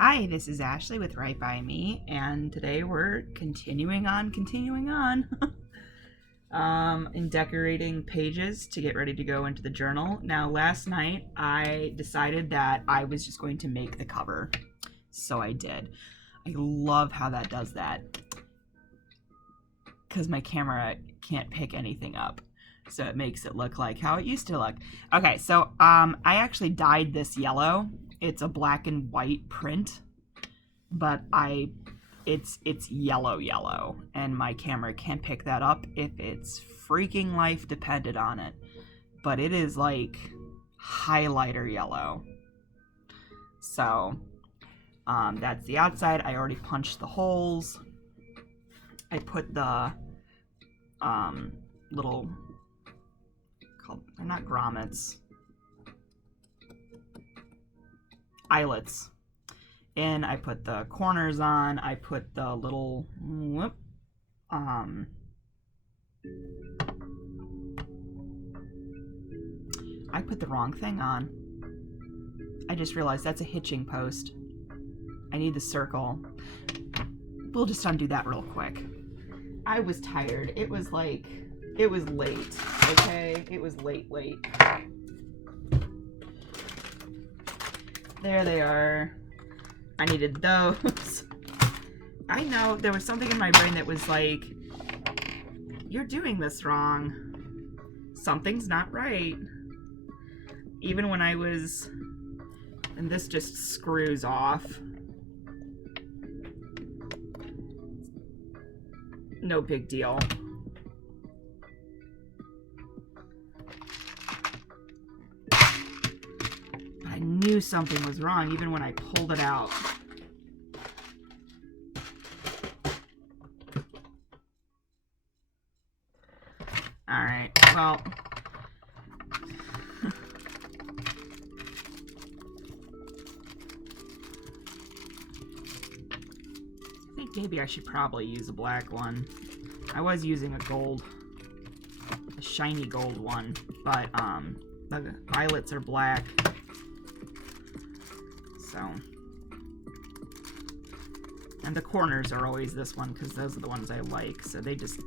Hi, this is Ashley with Right By Me, and today we're continuing on in decorating pages to get ready to go into the journal. Now, last night I decided that I was just going to make the cover, so I did. I love how that does that because my camera can't pick anything up, so it makes it look like how it used to look. Okay, so I actually dyed this yellow. It's a black and white print, but it's yellow, and my camera can't pick that up if its freaking life depended on it. But it is like highlighter yellow. So that's the outside. I already punched the holes. I put the little, they're not grommets, eyelets in. I put the corners on. I put the little I put the wrong thing on. I just realized that's a hitching post. I need the circle. We'll just undo that real quick. I was tired. It was late, okay? It was late. There they are. I needed those. I know there was something in my brain that was like, you're doing this wrong. Something's not right. Even when I was, and this just screws off. No big deal. I knew something was wrong even when I pulled it out. Alright, well. I think maybe I should probably use a black one. I was using a shiny gold one, but the eyelets are black. So, and the corners are always this one because those are the ones I like, so they just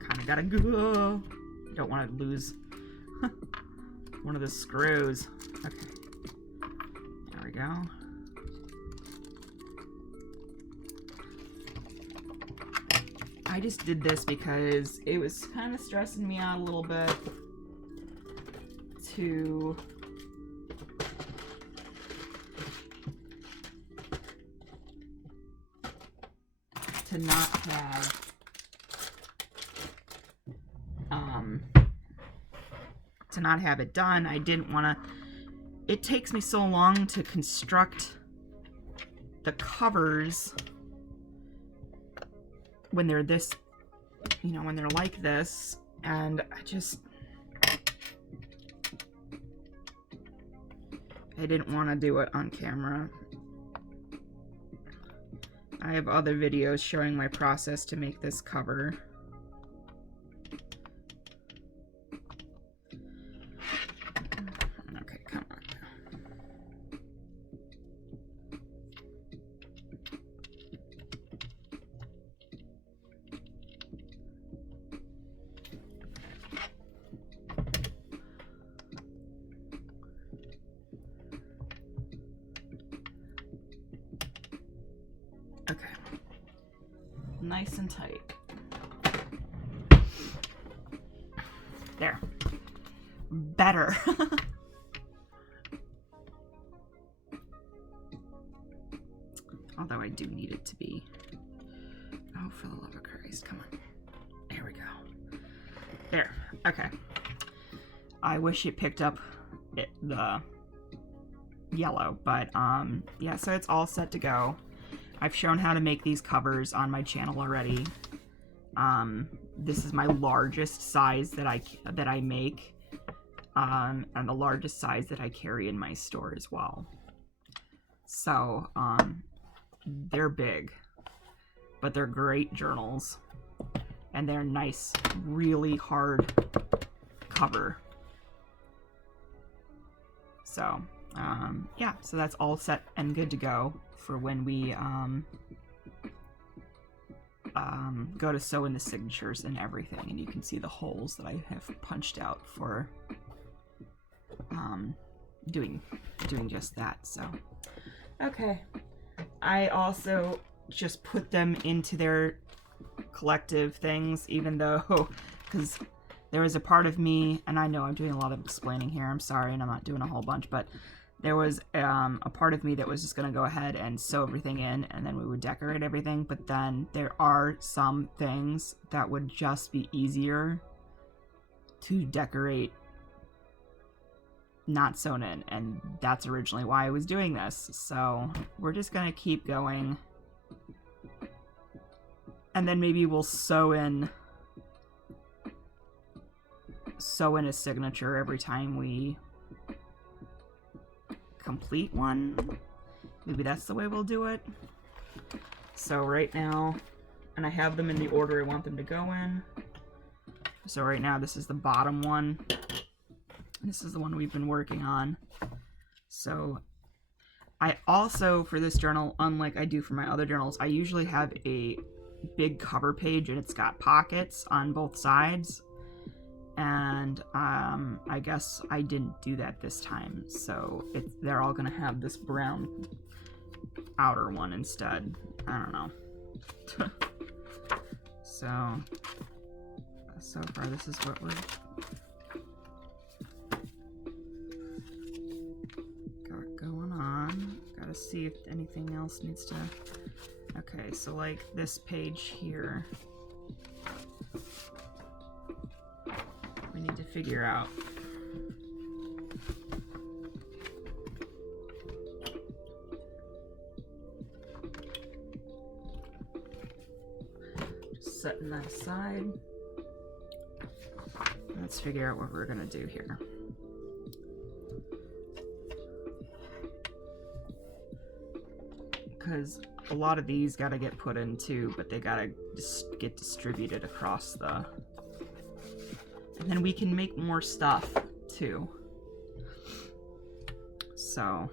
kind of gotta go. Don't want to lose one of the screws. Okay, there we go. I just did this because it was kind of stressing me out a little bit to not have it done. I didn't want to. It takes me so long to construct the covers when they're this, when they're like this, and I didn't want to do it on camera. I have other videos showing my process to make this cover. Okay, come on. Okay. Nice and tight. There. Better. Although I do need it to be. Oh, for the love of Christ. Come on. There we go. There. Okay. I wish it picked up the yellow, but yeah, so it's all set to go. I've shown how to make these covers on my channel already. This is my largest size that I make, and the largest size that I carry in my store as well. So they're big, but they're great journals, and they're nice, really hard cover. So yeah, so that's all set and good to go for when we go to sew in the signatures and everything, and you can see the holes that I have punched out for doing just that. So okay, I also just put them into their collective things, even though because there was a part of me, and I know I'm doing a lot of explaining here, I'm sorry, and I'm not doing a whole bunch, but there was a part of me that was just going to go ahead and sew everything in, and then we would decorate everything. But then there are some things that would just be easier to decorate not sewn in, and that's originally why I was doing this. So we're just going to keep going, and then maybe we'll sew in a signature every time we complete one. Maybe that's the way we'll do it. So right now, and I have them in the order I want them to go in. So right now this is the bottom one. This is the one we've been working on. So I also, for this journal, unlike I do for my other journals, I usually have a big cover page and it's got pockets on both sides. And I guess I didn't do that this time, so they're all gonna have this brown outer one instead. I don't know. So far this is what we're got going on. Gotta see if anything else needs to... Okay, so like this page here, we need to figure out. Just setting that aside. Let's figure out what we're gonna do here. Because a lot of these gotta get put in too, but they gotta just get distributed across the... And then we can make more stuff too. So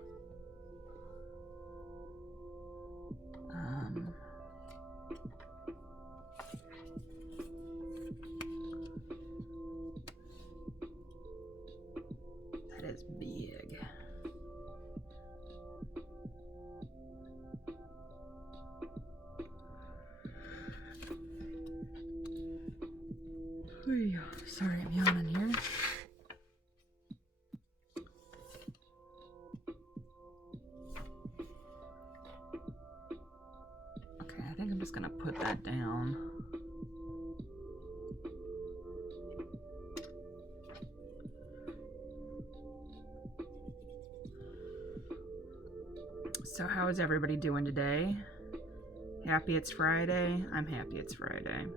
that is big. Sorry, I'm yawning here. Okay, I think I'm just gonna put that down. So how is everybody doing today? Happy it's Friday? I'm happy it's Friday.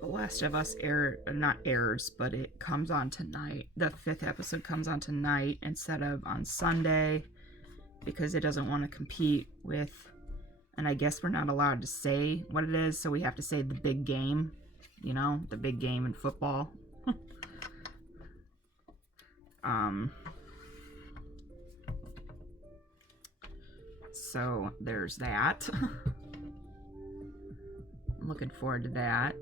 The Last of Us not airs, but it comes on tonight. The 5th episode comes on tonight instead of on Sunday because it doesn't want to compete with, and I guess we're not allowed to say what it is, so we have to say the big game, you know, the big game in football. So there's that. I'm looking forward to that.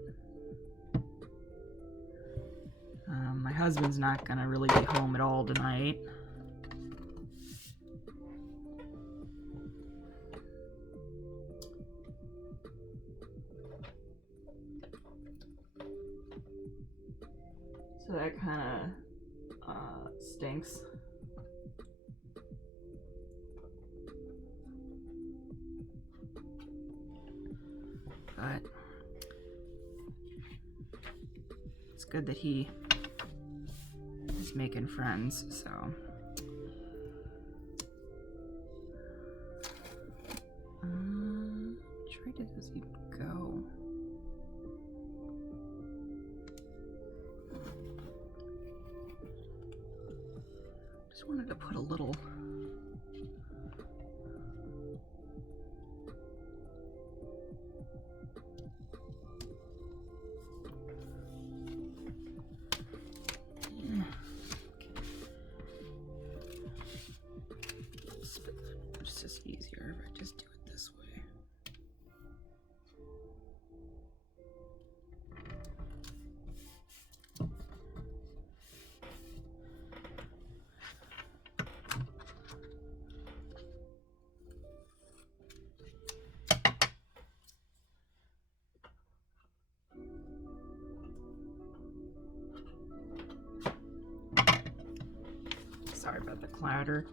My husband's not gonna really be home at all tonight. So that kind of stinks. But it's good that he is making friends, so. Which way does he go? wanted to put a little... It's just easier if I just do it this way. Sorry about the clatter.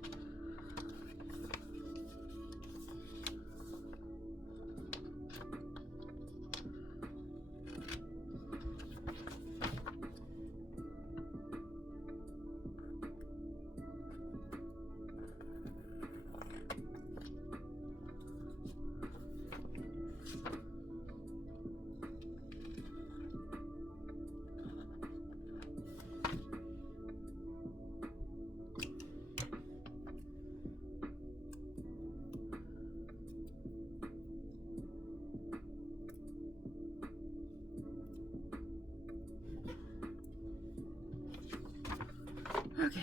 Okay,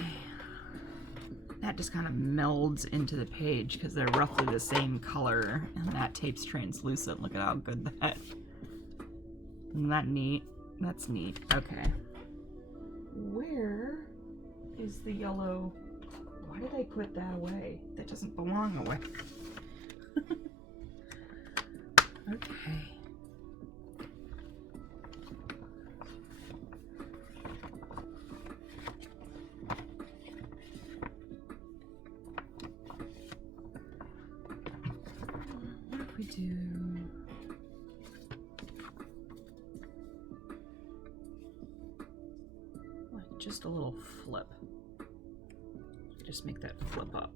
that just kind of melds into the page because they're roughly the same color, and that tape's translucent. Look at how good that... Isn't that neat? That's neat. Okay. Where is the yellow... Why did I put that away? That doesn't belong away. Okay. Do like just a little flip. Just make that flip up.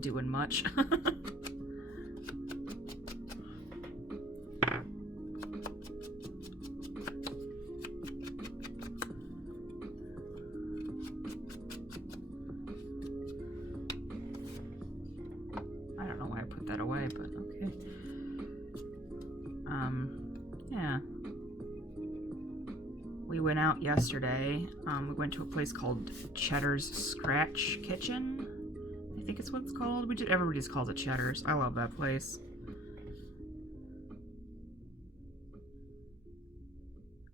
Doing much. I don't know why I put that away, but okay. Yeah. We went out yesterday. We went to a place called Cheddar's Scratch Kitchen. I think it's what it's called. Everybody just calls it Cheddar's. I love that place.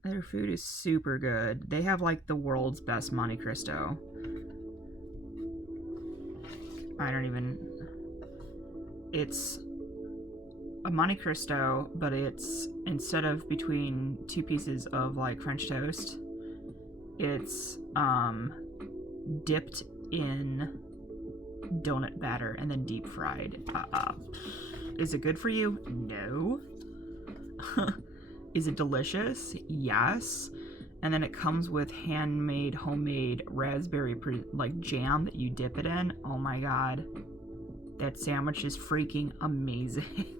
Their food is super good. They have like the world's best Monte Cristo. It's a Monte Cristo, but it's, instead of between two pieces of like French toast, it's dipped in donut batter and then deep fried. Is it good for you? No. Is it delicious? Yes. And then it comes with handmade, homemade raspberry like jam that you dip it in. Oh my god. That sandwich is freaking amazing.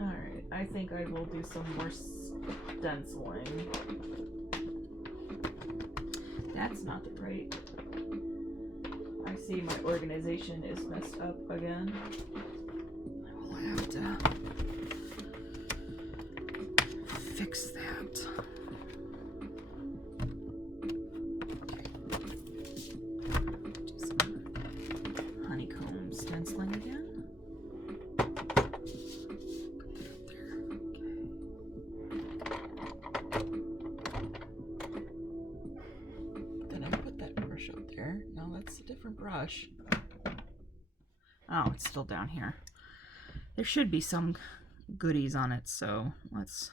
Alright, I think I will do some more stenciling. That's not the right. I see my organization is messed up again. I will have to fix that. different brush. Oh, it's still down here. There should be some goodies on it, so let's...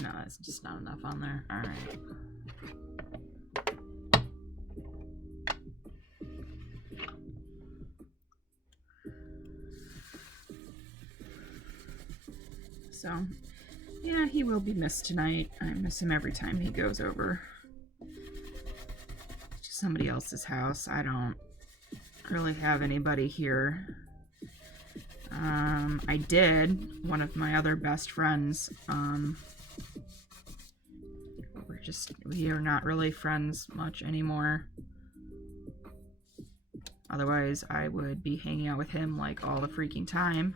No, it's just not enough on there. All right. So, yeah, he will be missed tonight. I miss him every time he goes over to somebody else's house. I don't really have anybody here. I did. One of my other best friends, we are not really friends much anymore. Otherwise, I would be hanging out with him like all the freaking time.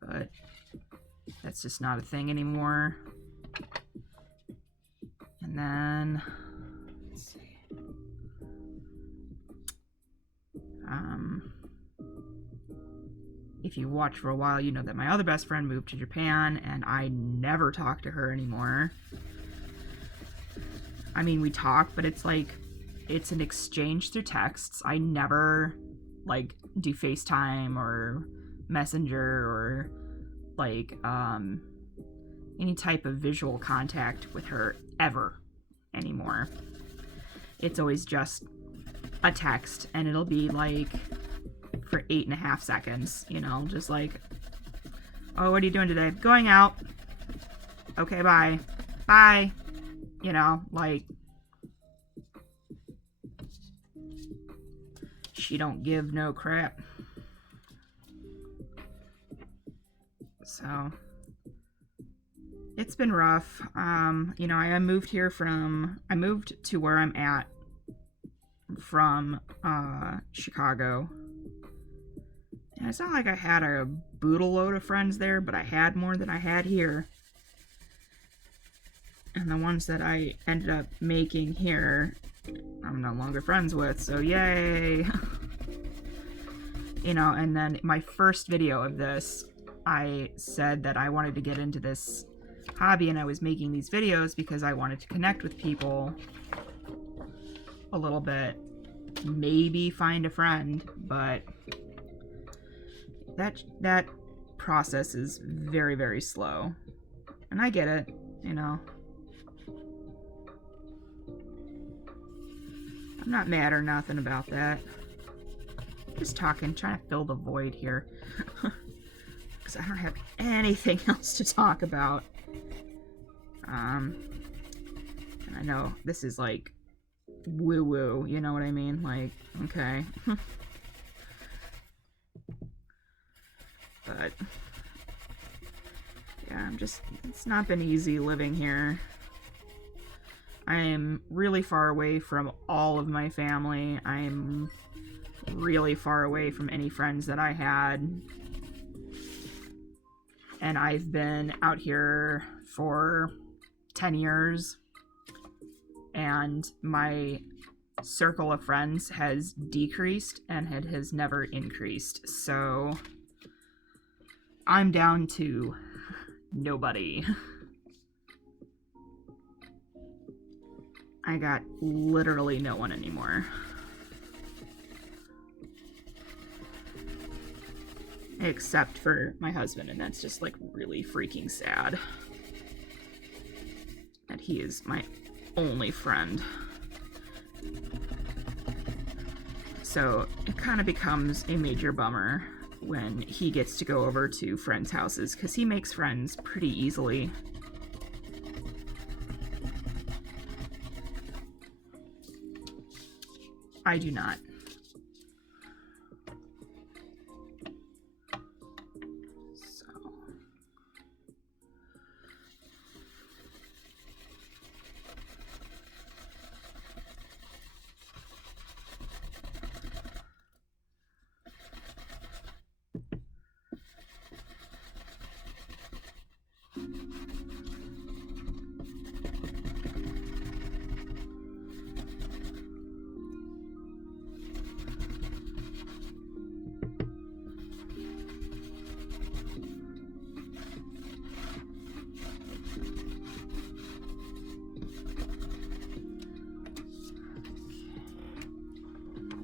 But that's just not a thing anymore. And then, let's see. If you watch for a while, you know that my other best friend moved to Japan, and I never talk to her anymore. I mean, we talk, but it's like, it's an exchange through texts. I never, like, do FaceTime or Messenger or, like, any type of visual contact with her ever anymore. It's always just a text, and it'll be, like, for 8.5 seconds, you know, just like, oh, what are you doing today? Going out. Okay, bye. Bye. You know, like, she don't give no crap. So, it's been rough. You know, I moved to where I'm at from, Chicago. And it's not like I had a boodle load of friends there, but I had more than I had here. And the ones that I ended up making here, I'm no longer friends with, so yay! You know, and then my first video of this, I said that I wanted to get into this hobby, and I was making these videos because I wanted to connect with people a little bit, maybe find a friend, but that process is very, very slow. And I get it, you know. I'm not mad or nothing about that. Just talking, trying to fill the void here. Because I don't have anything else to talk about. And I know this is like woo-woo, you know what I mean? Like, okay. But yeah, it's not been easy living here. I am really far away from all of my family. I am really far away from any friends that I had. And I've been out here for 10 years. And my circle of friends has decreased and it has never increased. So I'm down to nobody. I got literally no one anymore. Except for my husband, and that's just like really freaking sad. That he is my only friend. So it kind of becomes a major bummer when he gets to go over to friends' houses, because he makes friends pretty easily. I do not.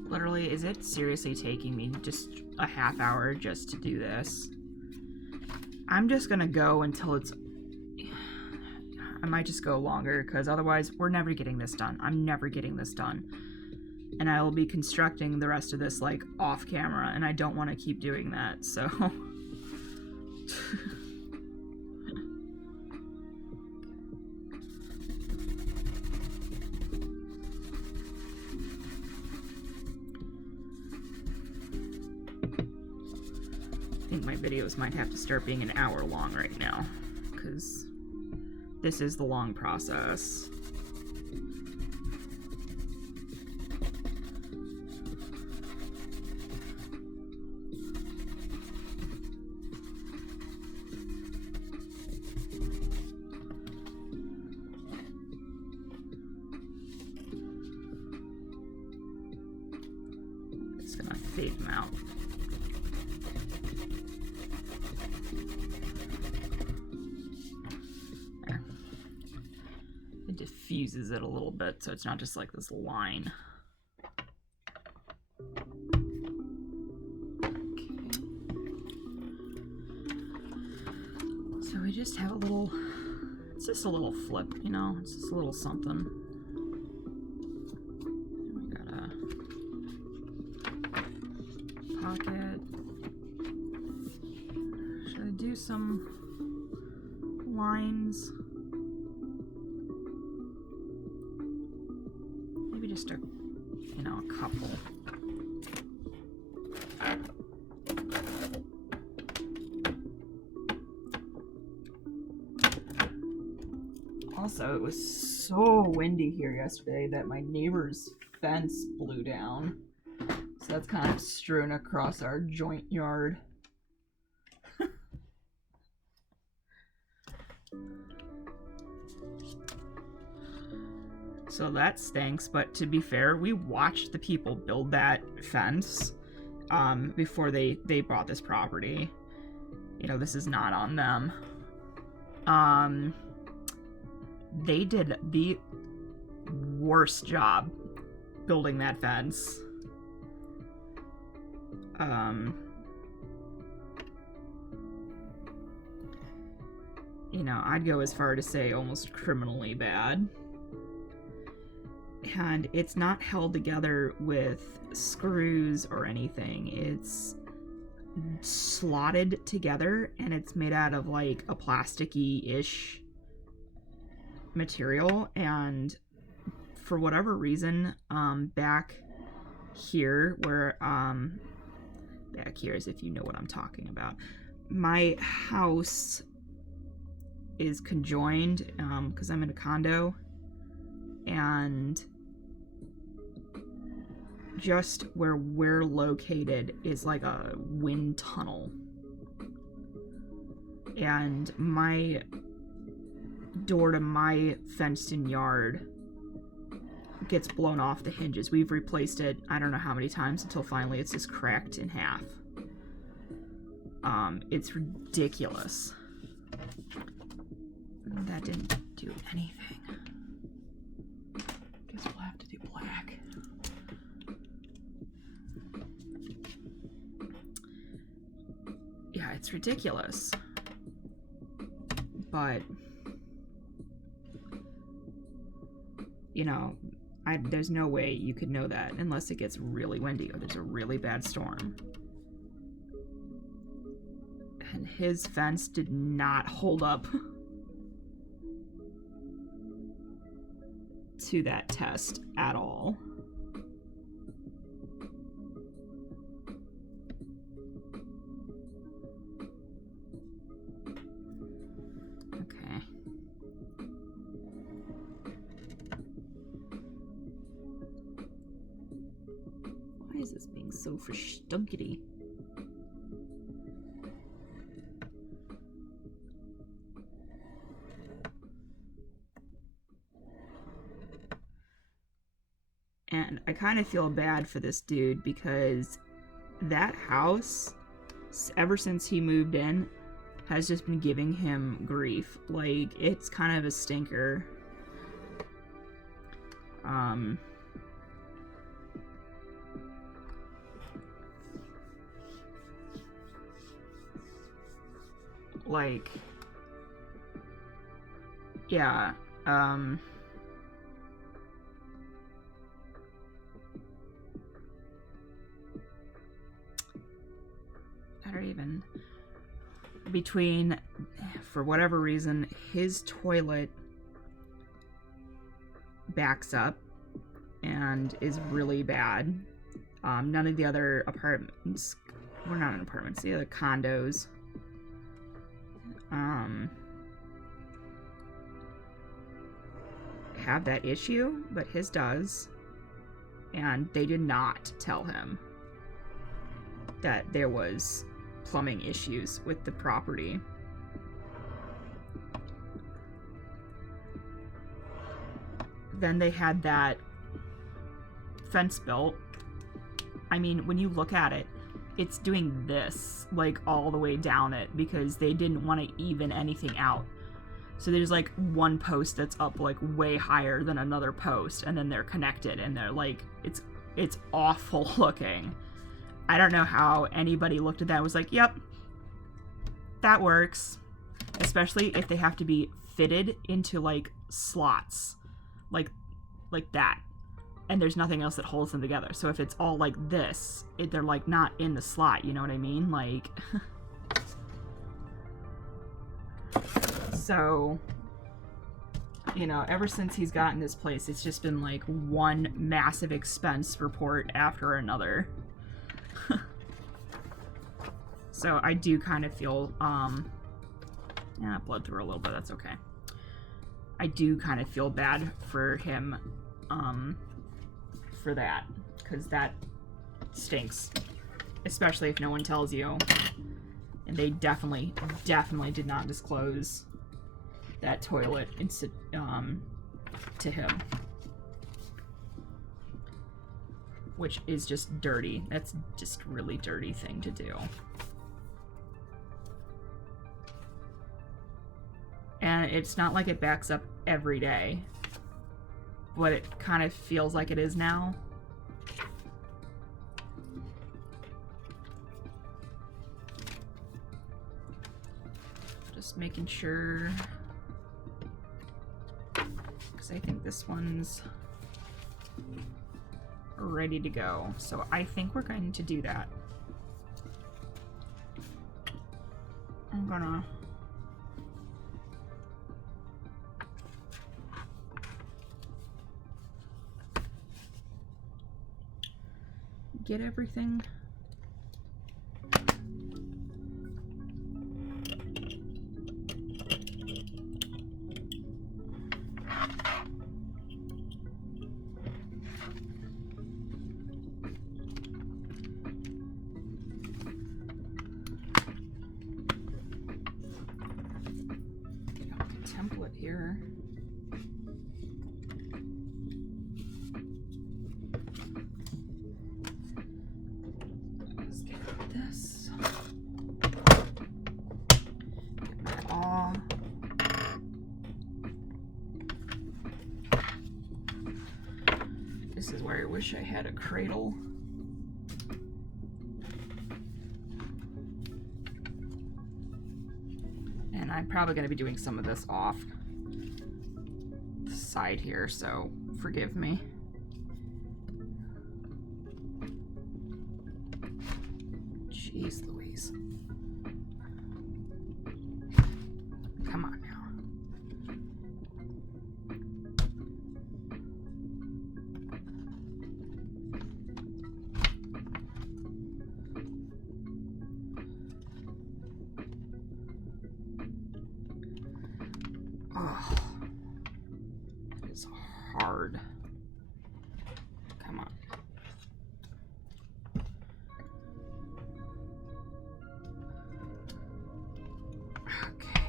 Literally, is it seriously taking me just a half hour just to do this? I'm just gonna go until it's... I might just go longer, because otherwise we're never getting this done. I'm never getting this done. And I will be constructing the rest of this, like, off camera, and I don't want to keep doing that, so... I think my videos might have to start being an hour long right now, because this is the long process. It's gonna fade them out. Diffuses it a little bit so it's not just like this line. Okay. So we just have a little, it's just a little flip, you know, it's just a little something. We got a pocket. Should I do some lines? Just a, you know, a couple. Also, it was so windy here yesterday that my neighbor's fence blew down. So that's kind of strewn across our joint yard. So that stinks, but to be fair, we watched the people build that fence before they bought this property. You know, this is not on them. They did the worst job building that fence. You know, I'd go as far to say almost criminally bad. And it's not held together with screws or anything. It's slotted together, and it's made out of like a plasticky-ish material. And for whatever reason, back here, where back here is if you know what I'm talking about. My house is conjoined because I'm in a condo, and just where we're located is like a wind tunnel, and my door to my fenced-in yard gets blown off the hinges. We've replaced it I don't know how many times until finally it's just cracked in half. It's ridiculous. That didn't do anything. Guess we'll have to do black. Yeah, it's ridiculous. But, you know, there's no way you could know that unless it gets really windy or there's a really bad storm. And his fence did not hold up to that test at all. Okay. Why is this being so verstunkety? And I kind of feel bad for this dude because that house, ever since he moved in, has just been giving him grief. Like, it's kind of a stinker. Like, yeah, I don't even, between, for whatever reason, his toilet backs up and is really bad. None of the other apartments, well, not apartments, the other condos, have that issue, but his does. And they did not tell him that there was plumbing issues with the property. Then they had that fence built. I mean, when you look at it, it's doing this, like, all the way down it, because they didn't want to even anything out. So there's, like, one post that's up, like, way higher than another post, and then they're connected, and they're, like, it's awful looking. I don't know how anybody looked at that and was like, yep, that works. Especially if they have to be fitted into, like, slots. Like that. And there's nothing else that holds them together. So if it's all like this, they're, like, not in the slot, you know what I mean? Like... So, you know, ever since he's gotten this place, it's just been, like, one massive expense report after another. So I do kind of feel, yeah, bled through a little bit, that's okay. I do kind of feel bad for him, for that, because that stinks. Especially if no one tells you. And they definitely did not disclose that toilet to him. Which is just dirty. That's just a really dirty thing to do. And it's not like it backs up every day. But it kind of feels like it is now. Just making sure, because I think this one's ready to go. So I think we're going to do that. I'm gonna get everything. Template here. Let's get this. Get my awe. This is where I wish I had a cradle. And I'm probably going to be doing some of this off the side here, so forgive me. Jeez Louise. Come on now. Oh, that is hard. Come on. Okay.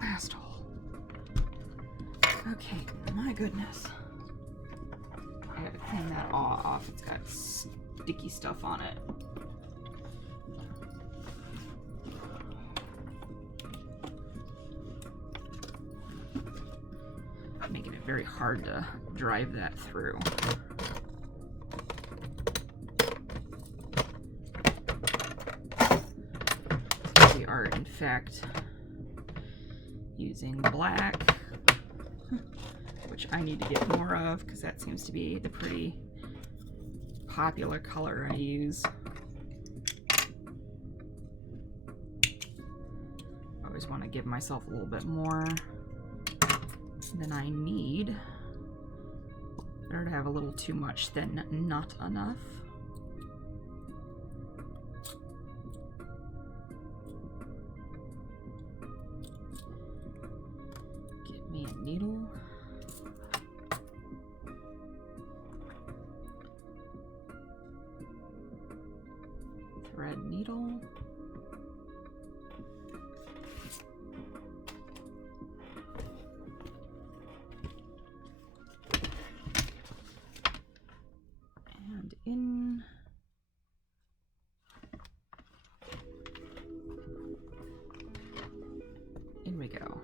Last hole. Okay, my goodness. I gotta clean that all off. It's got sticky stuff on it. Making it very hard to drive that through. fact using black, which I need to get more of because that seems to be the pretty popular color I use. I always want to give myself a little bit more than I need. Better to have a little too much than not enough. Get me a needle. Thread needle. And in we go.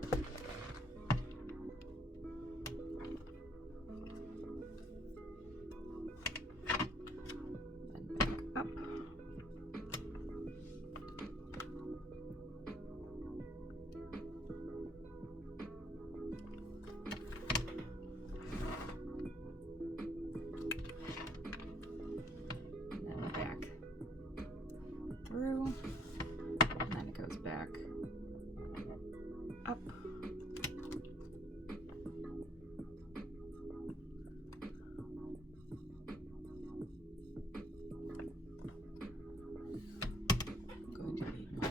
And back up. Through, and then it goes back up. I'm going to need my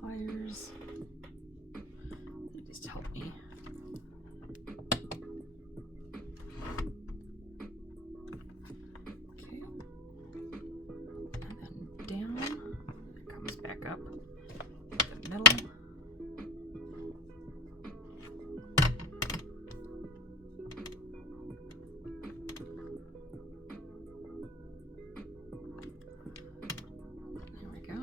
pliers. They just help me. Back up the middle. There we go.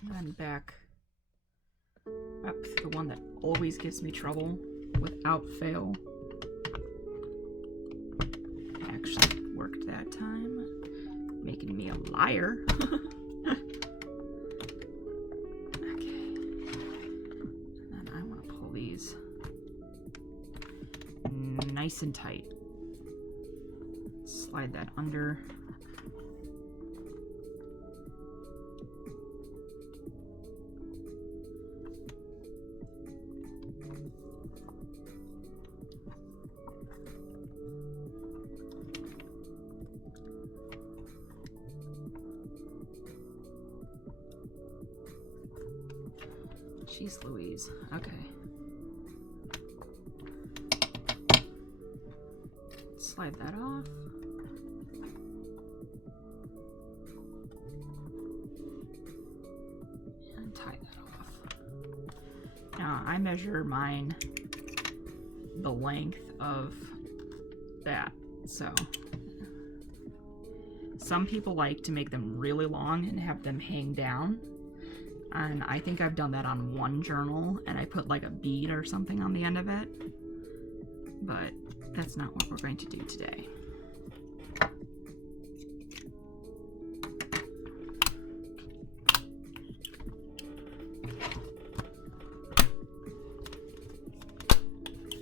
And then back up to the one that always gives me trouble without fail. Actually worked that time, making me a liar. Okay, and then I want to pull these nice and tight. Slide that under. Jeez Louise. Okay. Slide that off. And tie that off. Now I measure mine the length of that. So some people like to make them really long and have them hang down. And I think I've done that on one journal, and I put like a bead or something on the end of it. But that's not what we're going to do today.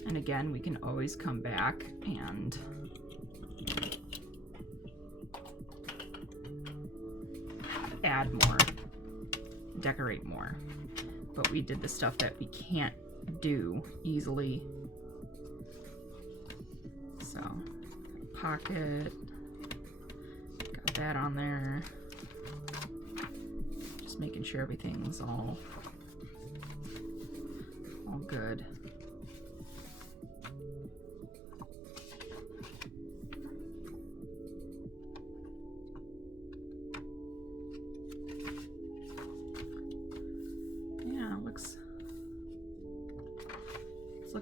And again, we can always come back and add more. Decorate more, but we did the stuff that we can't do easily. So pocket, got that on there, just making sure everything's all good.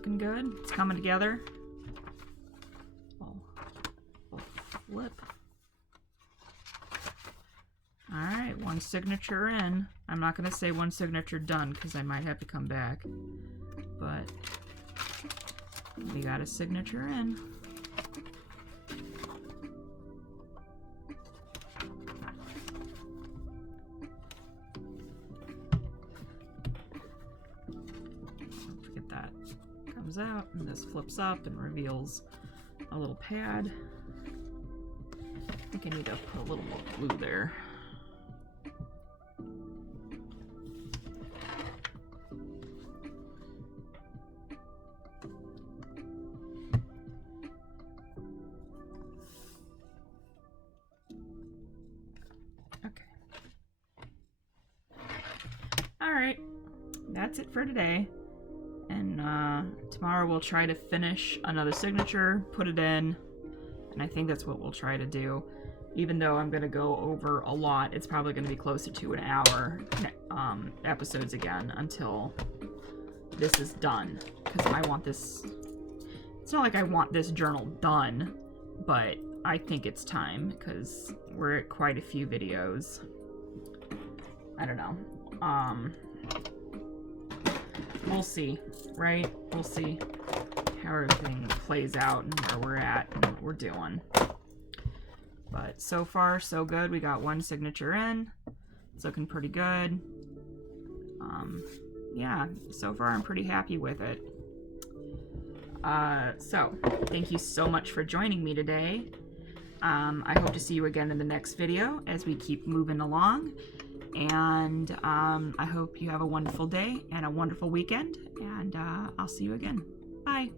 looking good. It's coming together. Oh, flip. Alright, one signature in. I'm not going to say one signature done because I might have to come back. But we got a signature in. Don't forget that comes out and this flips up and reveals a little pad. I think I need to put a little more glue there. Alright, that's it for today. And tomorrow we'll try to finish another signature, put it in, and I think that's what we'll try to do. Even though I'm going to go over a lot, it's probably going to be closer to an hour episodes again until this is done. Because I want this... It's not like I want this journal done, but I think it's time because we're at quite a few videos. I don't know. We'll see, right? We'll see how everything plays out and where we're at and what we're doing. But so far, so good. We got one signature in. It's looking pretty good. Yeah, so far I'm pretty happy with it. So, thank you so much for joining me today. I hope to see you again in the next video as we keep moving along. And I hope you have a wonderful day and a wonderful weekend. And I'll see you again. Bye.